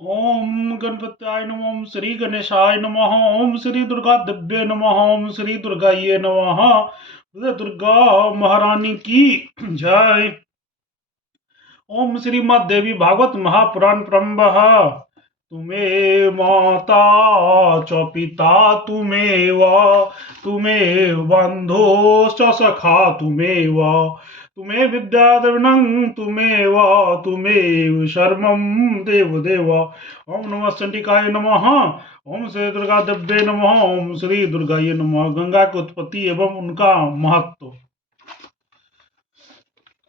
ओम गणपत्याय नमः। ओम श्री गणेशाय नमः। ओम श्री दुर्गा दिव्य नमः। ओम श्री दुर्गाये नमः। बोले दुर्गा महारानी की जय। ओम श्रीमद् देवी भागवत महापुराण प्रारंभः। तुमे माता च पिता तुमेव, तुमेव बन्धुश्च सखा तुमेव, तुमे विद्या द्रविणं तुमेव, तुमेव शर्मं देवदेव। ओम नमः चंडिकाय नमः। ओम श्री दुर्गा देव्ये नमः। ओम श्री दुर्गाये नमः। गंगा की उत्पत्ति एवं उनका महत्व।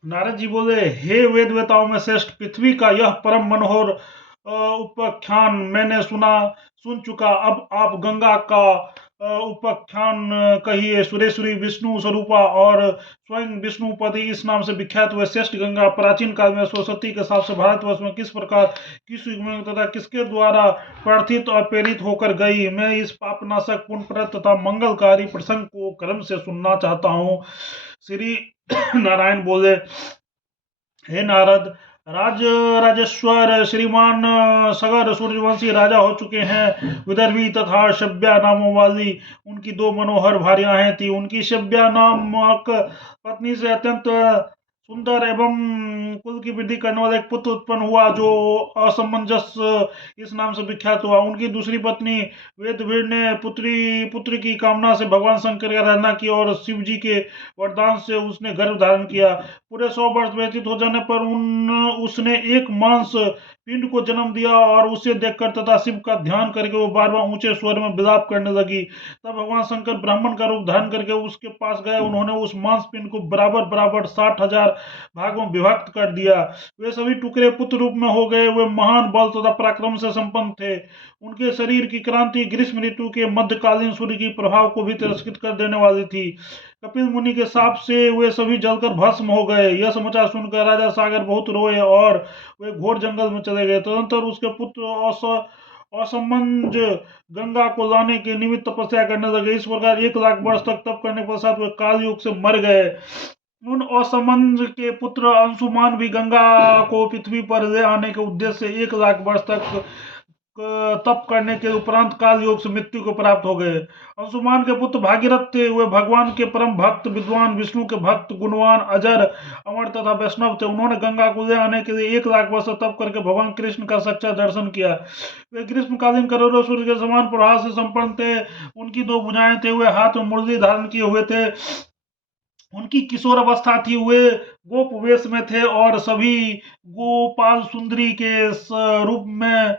नारद जी बोले, हे वेद वेताओं में श्रेष्ठ पृथ्वी का यह परम मनोहर उपाख्यान मैंने सुन चुका। अब आप गंगा का उपाख्यान कहिए। सुरेश्वरी विष्णु स्वरूपा और स्वयं विष्णुपति इस नाम से विख्यात हुए श्रेष्ठ गंगा प्राचीन काल में सरस्वती के साथ से भारतवर्ष में किस प्रकार, किस युग में तथा किसके द्वारा प्रार्थित और प्रेरित होकर गई। मैं इस पापनाशक पुण्यप्रद तथा मंगलकारी प्रसंग को क्रम से सुनना चाहता हूँ। श्री नारायण बोले, हे नारद, राजेश्वर श्रीमान सगर सूर्यवंशी राजा हो चुके हैं। विदर्भी तथा शब्या नामों वाली उनकी दो मनोहर भार्याएं थी। उनकी शब्या नामक पत्नी से अत्यंत सुंदर एवं कुल की वृद्धि करने वाला एक पुत्र उत्पन्न हुआ जो असमंजस इस नाम से विख्यात हुआ। उनकी दूसरी पत्नी वेदवीर ने पुत्र की कामना से भगवान शंकर की आराधना की और शिव जी के वरदान से उसने गर्भ धारण किया। पूरे 100 वर्ष व्यतीत हो जाने पर उसने एक मांस पिंड को जन्म दिया और उसे देखकर तथा शिव का ध्यान करके वो बार बार ऊंचे स्वर में विलाप करने लगी। तब भगवान शंकर ब्राह्मण का रूप धारण करके उसके पास गए। उन्होंने उस मांस पिंड को बराबर बराबर 60,000 भागों में विभक्त कर दिया। वे सभी टुकड़े पुत्र रूप में हो गए। वे महान बल तथा पराक्रम से संपन्न थे। उनके शरीर की क्रांति ग्रीष्म ऋतु के मध्यकालीन सूर्य की प्रभाव को भी तिरस्कृत कर देने वाली थी। कपिल मुनि के शाप से वे सभी जलकर भस्म हो गए। यह समाचार सुनकर राजा सागर बहुत रोए और वे घोर जंगल में चले गए। तदंतर उसके पुत्र असमंज गंगा को लाने के निमित्त तपस्या करने लगे। इस प्रकार 1,00,000 वर्ष तक तप करने के पश्चात वे काल युग से मर गए। उन असमंज के पुत्र अंशुमान भी गंगा को पृथ्वी पर ले आने के उद्देश्य से 1,00,000 वर्ष तक तप करने के उपरांत काल योग से मृत्यु को प्राप्त हो गए। अंशुमान के पुत्र भागीरथ थे। वे भगवान के परम भक्त, विद्वान, विष्णु के भक्त, गुणवान, अजर, अमर तथा वैष्णव थे। उन्होंने गंगा को ले आने के लिए 1,00,000 वर्ष तप करके भगवान कृष्ण का साक्षात दर्शन किया। वे ग्रीष्मकालीन करोड़ों सूर्य के समान प्रभाव से संपन्न थे। उनकी 2 भुजाएं थे। वे हाथ में मुरली धारण किए हुए थे। उनकी किशोर अवस्था थी। वे गोप वेश में थे और सभी गोपाल सुंदरी के रूप में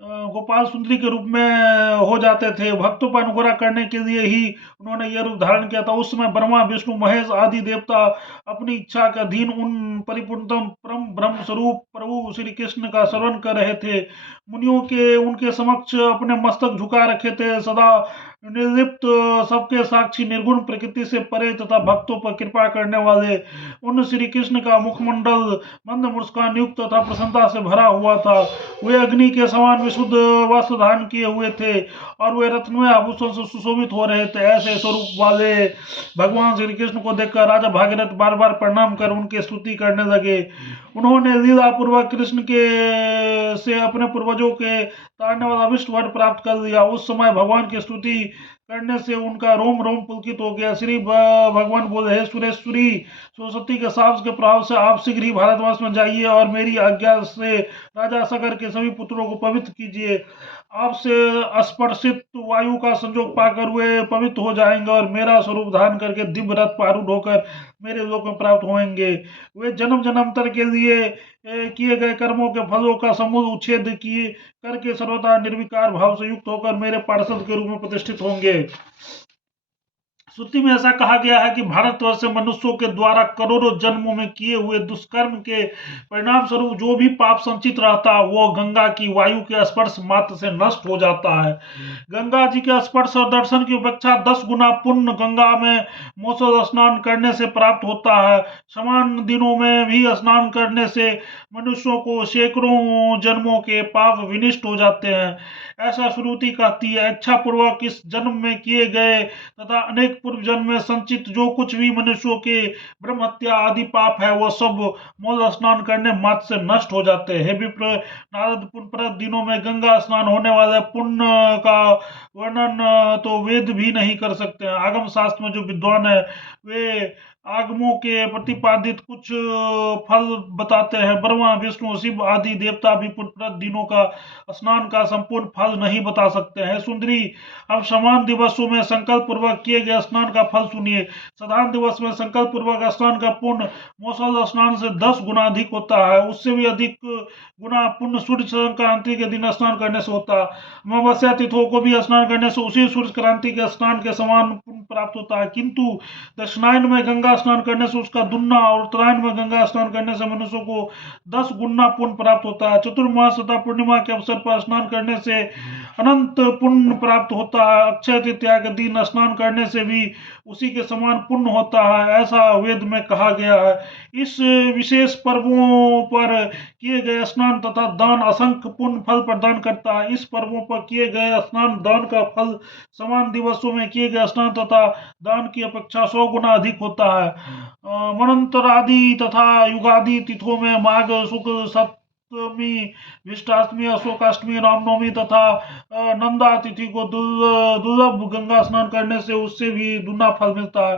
गोपाल सुंदरी के रूप में हो जाते थे। भक्तों पर अनुग्रह करने के लिए ही उन्होंने यह रूप धारण किया था। उस समय ब्रह्मा, विष्णु, महेश आदि देवता अपनी इच्छा के अधीन उन परिपूर्णतम परम ब्रह्म स्वरूप प्रभु श्री कृष्ण का श्रवण कर रहे थे। मुनियों के उनके समक्ष अपने मस्तक झुका रखे थे। सदा निर्लिप्त, सबके साक्षी, निर्गुण, प्रकृति से परे तथा भक्तों पर कृपा करने वाले उन श्री कृष्ण का मुखमंडल मंद मुस्कान युक्त तथा प्रसन्नता से भरा हुआ था। वे अग्नि के समान विशुद्ध वस्त्र धारण किए हुए थे और वे रत्नमय आभूषण से सुशोभित हो रहे थे। ऐसे स्वरूप वाले भगवान श्री कृष्ण को देखकर राजा भागीरथ बार बार प्रणाम कर उनकी स्तुति करने लगे। उन्होंने लीला पूर्वक कृष्ण के से अपने पूर्वजों के तारने वाला विष्णु वट प्राप्त कर लिया। उस समय भगवान की स्तुति करने से उनका रोम रोम पुलकित हो गया। श्री भगवान बोले, हे सुरेश्वरी, सरस्वती के शाप के प्रभाव से आप शीघ्र ही भारतवर्ष में जाइए और मेरी आज्ञा से राजा सगर के सभी पुत्रों को पवित्र कीजिए। आपसे स्पर्शित वायु का संयोग पाकर वे पवित्र हो जाएंगे और मेरा स्वरूप धारण करके दिव्य रथ पर आरूढ़ होकर मेरे लोक में प्राप्त होंगे। वे जन्म जन्मांतर के लिए किए गए कर्मों के फलों का समूल उच्छेद किए करके सर्वथा निर्विकार भाव से युक्त होकर मेरे पार्षद के रूप में प्रतिष्ठित होंगे। श्रुति में ऐसा कहा गया है कि भारतवर्ष से मनुष्यों के द्वारा करोड़ों जन्मों में किए हुए दुष्कर्म के परिणाम स्वरूप जो भी पाप संचित रहता है वो गंगा की वायु के स्पर्श मात्र से नष्ट हो जाता है। गंगा जी के स्पर्श और दर्शन की अपेक्षा 10 गुना पुण्य गंगा में मौसम स्नान करने से प्राप्त होता है। समान दिनों में भी स्नान करने से मनुष्यों को सैकड़ों जन्मों के पाप विनिष्ट हो जाते हैं। ऐसा श्रुति कहती है। इच्छा पूर्वक इस जन्म में किए गए तथा अनेक पूर्व जन्म में संचित जो कुछ भी मनुष्यों के ब्रह्म हत्या आदि पाप है वो सब मौल स्नान करने मात्र से नष्ट हो जाते हैं। हे विप्र, नारद पुण्यप्रद दिनों में गंगा स्नान होने वाले पुण्य का वर्णन तो वेद भी नहीं कर सकते हैं। आगम शास्त्र में जो विद्वान है वे आगमों के प्रतिपादित कुछ फल बताते हैं। ब्रह्मा विष्णु शिव आदि देवता भी पुण्यप्रद दिनों का स्नान का संपूर्ण फल नहीं बता सकते हैं। सुंदरी, अब समान दिवसों में संकल्प पूर्वक किए गए स्नान का फल सुनिए। साधारण दिवस में संकल्प पूर्वक स्नान का पुण्य मौसल स्नान से 10 गुना अधिक होता है। उससे भी अधिक गुना पुण्य सूर्य संक्रांति के दिन स्नान करने से होता है। अमावस्या तिथियों को भी स्नान करने से उसी सूर्य क्रांति के स्नान के समान पुण्य प्राप्त होता है, किंतु दक्षिणायन में गंगा स्नान करने से उसका दुगना और उत्तरायण में गंगा स्नान करने से मनुष्यों को 10 गुना पुण्य प्राप्त होता है। चतुर्मास तथा पूर्णिमा के अवसर पर स्नान करने से अनंत पुण्य प्राप्त होता है। अक्षय तृतीया के दिन स्नान करने से भी उसी के समान पुण्य होता है, ऐसा वेद में कहा गया है। इस विशेष पर्वों पर किए गए स्नान तथा दान असंख्य पुण्य फल प्रदान करता है। इस पर्वों पर किए गए स्नान दान का फल समान दिवसों में किए गए स्नान तथा दान की अपेक्षा 100 गुना अधिक होता है। मनंतरादि तथा युगादि तिथियों में माघ शुक्ल सप्तमी, विष्टाष्टमी, अशोकाष्टमी, रामनवमी तथा नंदा तिथि को दुर्लभ गंगा स्नान करने से उससे भी दुना फल मिलता है।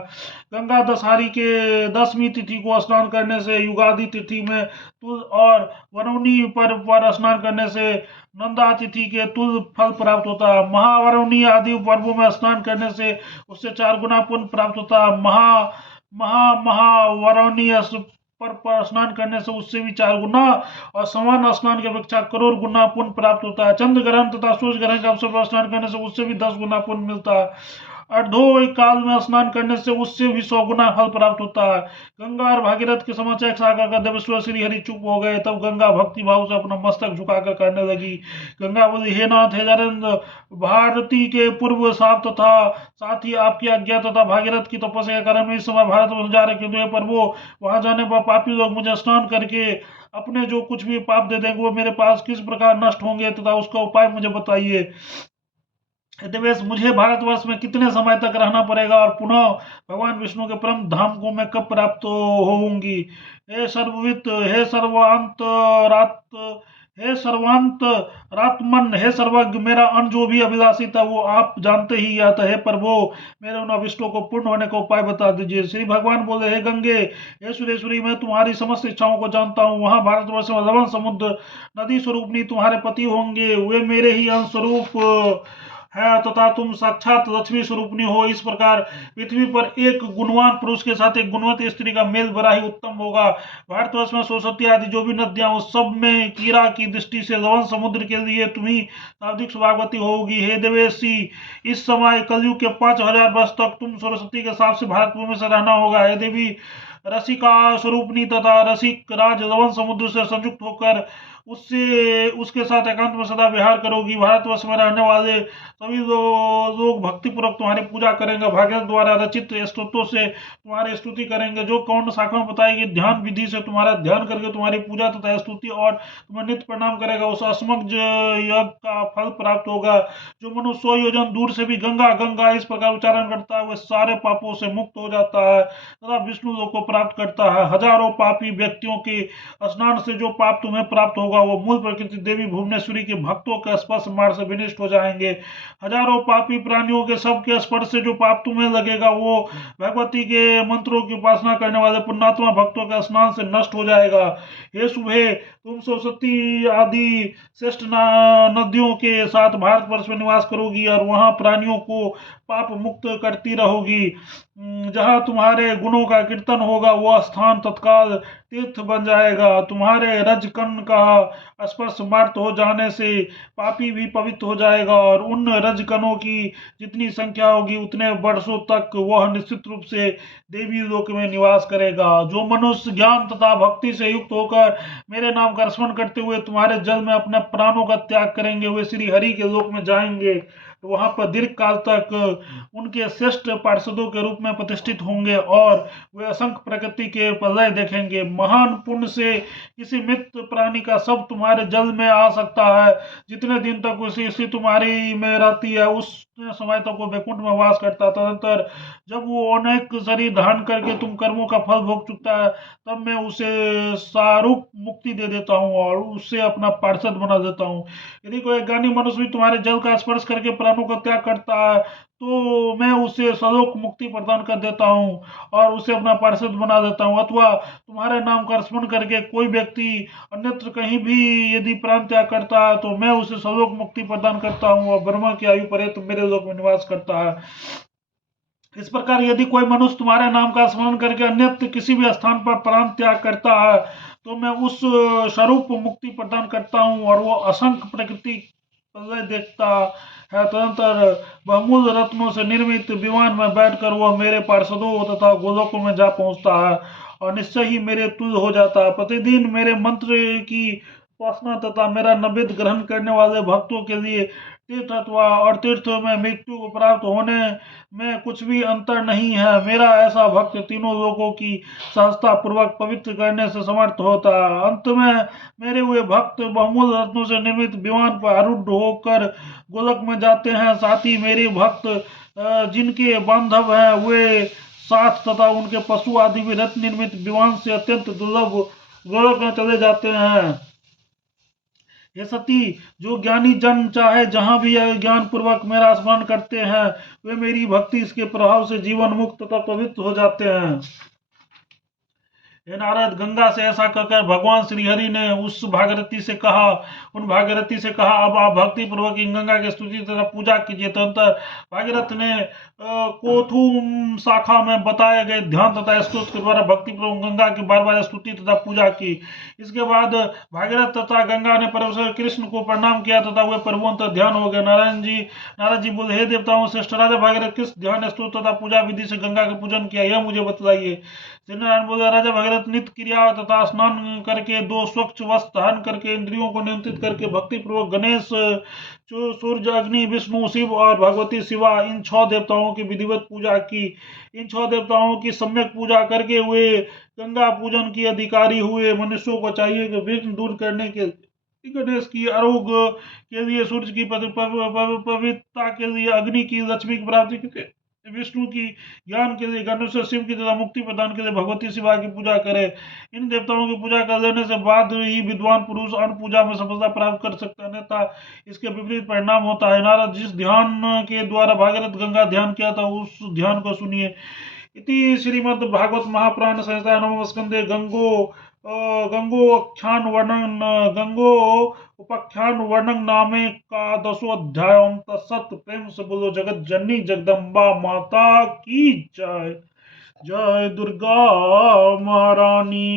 गंगा दशहरी के 10वीं तिथि को स्नान करने से युगादि तिथि में तुल और वरुणी पर्व पर स्नान करने से नंदा तिथि के तुल फल प्राप्त होता है। महावरुणी आदि पर्वों में स्नान करने से उससे 4 गुना पुण्य प्राप्त होता है। महावरुणी पर स्नान करने से उससे भी 4 गुना और समान स्नान की अपेक्षा करोड़ गुना पुण्य प्राप्त होता है। चंद्र ग्रहण तथा सूर्य ग्रहण के अवसर पर स्नान करने से उससे भी 10 गुना पुण्य मिलता है। अर्धो काल में स्नान करने से उससे भी 100 गुना फल प्राप्त होता है। गंगा और भागीरथ के समाचार सागर का देवेश्वर श्री हरि चुप हो गए। तब गंगा भक्ति भाव से अपना मस्तक झुकाकर कहने लगी। गंगा बोली, हे नाथ, हे नरेंद्र, भारती के पूर्व साप तथा साथ ही आपकी आज्ञा तथा भागीरथ की तपस्या के कारण इस समय भारत में जा रहे हैं, पर वो वहां जाने पर पापी लोग मुझे स्नान करके अपने जो कुछ भी पाप दे देंगे वो मेरे पास किस प्रकार नष्ट होंगे तथा उसका उपाय मुझे बताइए। देवेश, मुझे भारतवर्ष में कितने समय तक रहना पड़ेगा और पुनः भगवान विष्णु के परम धाम को मैं कब प्राप्त होऊंगी। हे सर्ववित, हे सर्वांत रात, हे सर्वांत रात्मन, हे सर्वज्ञ, मेरा अन्न जो भी अभिलाषित है वो आप जानते ही आता है, पर वो मेरे उन अभिष्टों को पूर्ण होने का उपाय बता दीजिए। श्री भगवान बोले, हे गंगे, हे सुरेश्वरी, मैं तुम्हारी समस्त इच्छाओं को जानता हूँ। वहां भारतवर्ष में लवण समुद्र नदी स्वरूपनी तुम्हारे पति होंगे, वे मेरे ही अंश स्वरूप है तथा तुम साक्षात लक्ष्मी स्वरूपनी हो। इस प्रकार पृथ्वी पर एक गुणवान पुरुष के साथ एक गुणवती स्त्री का मेल बड़ा ही उत्तम होगा। भारतवर्ष में सरस्वती आदि जो भी नदियां उस सब में कीड़ा की दृष्टि से लवण समुद्र के लिए तुम्ही शाब्दिक सौभाग्यवती होगी। हे देवेशी, इस समय कलयुग के 5000 वर्ष तक तुम सरस्वती के साथ से भारतभूमि से रहना होगा। हे देवी, रसिका स्वरूपनी तथा रसिक राज लवण समुद्र से संयुक्त होकर उसके साथ एकांत में सदा विहार करोगी। भारतवर्ष में रहने वाले सभी लोग भक्तिपूर्वक तुम्हारी पूजा करेंगे, भागवत द्वारा रचित स्तोत्रों से तुम्हारी स्तुति करेंगे। जो कौन शाखा में बताएगी ध्यान विधि से तुम्हारा ध्यान करके तुम्हारी पूजा तथा स्तुति और तुम्हें नित्य प्रणाम करेगा, उस अस्मक यज्ञ का फल प्राप्त होगा। जो मनुष्य 100 योजन दूर से भी गंगा गंगा इस प्रकार उच्चारण करता है वह सारे पापों से मुक्त हो जाता है तथा विष्णु लोक को प्राप्त करता है। हजारों पापी व्यक्तियों के स्नान से जो पाप तुम्हें प्राप्त होगा वो मूल प्रकृति देवी भुवनेश्वरी के भक्तों के स्पर्श मार्ग से विनिष्ट हो जाएंगे। हजारों पापी प्राणियों के सबके स्पर्श से जो पाप तुम्हें लगेगा वो भगवती के मंत्रों की उपासना करने वाले पुण्यात्मा भक्तों के स्नान से नष्ट हो जाएगा। हे शुभे, तुम सरस्वती आदि श्रेष्ठ नदियों के साथ भारतवर्ष में निवास करोगी और वहां प्राणियों को पाप मुक्त करती रहोगी। जहां तुम्हारे गुणों का कीर्तन होगा वह स्थान तत्काल तीर्थ बन जाएगा। तुम्हारे रजकन का स्पर्श मार्ग हो जाने से पापी भी पवित्र हो जाएगा और उन रजकनों की जितनी संख्या होगी उतने वर्षों तक वह निश्चित रूप से देवी लोक में निवास करेगा। जो मनुष्य ज्ञान तथा भक्ति से युक्त होकर मेरे नाम का स्मरण करते हुए तुम्हारे जल में अपने प्राणों का त्याग करेंगे वे श्री हरि के लोक में जाएंगे, तो वहां पर दीर्घ काल तक उनके श्रेष्ठ पार्षदों के रूप में प्रतिष्ठित होंगे और वे असंख्य प्रकृति के प्रलय देखेंगे। महान पुण्य से किसी मृत प्राणी का शव तुम्हारे जल में आ सकता है। जितने दिन तक उसी स्थिति तुम्हारी में रहती है उस समय तक वो वैकुंठ में वास करता है। तदनंतर जब वो अनेक शरीर धारण करके तुम कर्मों का फल भोग चुकता है तब मैं उसे सारूप मुक्ति दे देता हूँ और उससे अपना पार्षद बना देता हूँ। यदि कोई ज्ञानी मनुष्य भी तुम्हारे जल का स्पर्श करके प्राणों का त्याग करता है तो मैं उसे सलोक मुक्ति प्रदान कर देता हूँ और उसे अपना पार्षद बना देता हूँ। अथवा तुम्हारे नाम का स्मरण करके कोई व्यक्ति अन्यत्र कहीं भी यदि प्राण त्याग करता है तो मैं उसे सलोक मुक्ति प्रदान करता हूँ और ब्रह्मा की आयु पर्यंत मेरे लोक में निवास करता है। इस प्रकार यदि कोई मनुष्य तुम्हारे नाम का स्मरण करके अन्यत्र किसी भी स्थान पर प्राण त्याग करता है तो मैं उस स्वरूप मुक्ति प्रदान करता हूँ और वो असंख्य प्रकृति प्रलय देखता है। तदनंतर बहुमूल्य रत्नों से निर्मित विमान में बैठकर वह मेरे पार्षदों तथा गोलोकों में जा पहुंचता है और निश्चय ही मेरे तुल्य हो जाता है। प्रतिदिन मेरे मंत्र की उपासना तथा मेरा नैवेद्य ग्रहण करने वाले भक्तों के लिए तीर्थ अथवा और तीर्थों में मृत्यु को प्राप्त होने में कुछ भी अंतर नहीं है। मेरा ऐसा भक्त तीनों लोगों की सहजता पूर्वक पवित्र करने से समर्थ होता है। अंत में मेरे हुए भक्त बहुमूल्य रत्नों से निर्मित विमान पर आरूढ़ होकर गोलक में जाते हैं। साथ ही मेरे भक्त जिनके बांधव हैं वे साथ तथा उनके पशु आदि भी रत्न निर्मित विमान से अत्यंत दुर्लभ गोलक में चले जाते हैं। हे सती, जो ज्ञानी जन चाहे जहां भी ज्ञान पूर्वक मेरा स्मरण करते हैं वे मेरी भक्ति इसके प्रभाव से जीवन मुक्त तथा पवित्र हो जाते हैं। हे नारद, गंगा से ऐसा कहकर भगवान श्री हरि ने उस भागीरथी से कहा अब आप भक्ति पूर्वक गंगा की स्तुति तथा पूजा कीजिए। तदंतर भागीरथ ने कोथुम शाखा में बताए गए ध्यान तथा स्तोत्र के द्वारा भक्ति पूर्वक गंगा की बार बार स्तुति तथा पूजा की। इसके बाद भागीरथ तथा गंगा ने परमेश्वर कृष्ण को प्रणाम किया तथा वे प्रभु अंतर ध्यान हो गए। नारद जी बोले, हे देवताओं श्रेष्ठ राजा भागीरथ किस ध्यान स्तोत्र तथा पूजा विधि से गंगा का पूजन किया यह मुझे बतलाइए। नारायण बोले, राजा भगीरथ नित्य क्रिया तथा स्नान करके 2 स्वच्छ वस्त्र धारण करके इंद्रियों को नियंत्रित करके भक्ति पूर्वक गणेश, सूर्य, अग्नि, विष्णु, शिव और भगवती शिवा इन 6 देवताओं की विधिवत पूजा की। इन 6 देवताओं की सम्यक पूजा करके वे गंगा पूजन की अधिकारी हुए। मनुष्यों को चाहिए कि विघ्न दूर करने के गणेश की आरोग्य के लिए, सूर्य की पवित्रता के लिए, अग्नि की लक्ष्मी की प्राप्ति के लिए, विष्णु की ज्ञान के लिए, गणेश शिव की तथा मुक्ति प्रदान के लिए भगवती शिवा की पूजा करे। इन देवताओं की पूजा कर लेने से बाद ही विद्वान पुरुष अन्न पूजा में सफलता प्राप्त कर सकता है, अन्यथा इसके विपरीत परिणाम होता है। नारद, जिस ध्यान के द्वारा भागीरथ गंगा ध्यान किया था उस ध्यान को सुनिए। इति श्रीमद् भागवत महापुराण संहिता नवम स्कंदे गंगो उपाख्यान वर्णन नामे का 10वां अध्याय। तत्सत। प्रेम से बोलो जगत जननी जगदम्बा माता की जय। जय दुर्गा महारानी।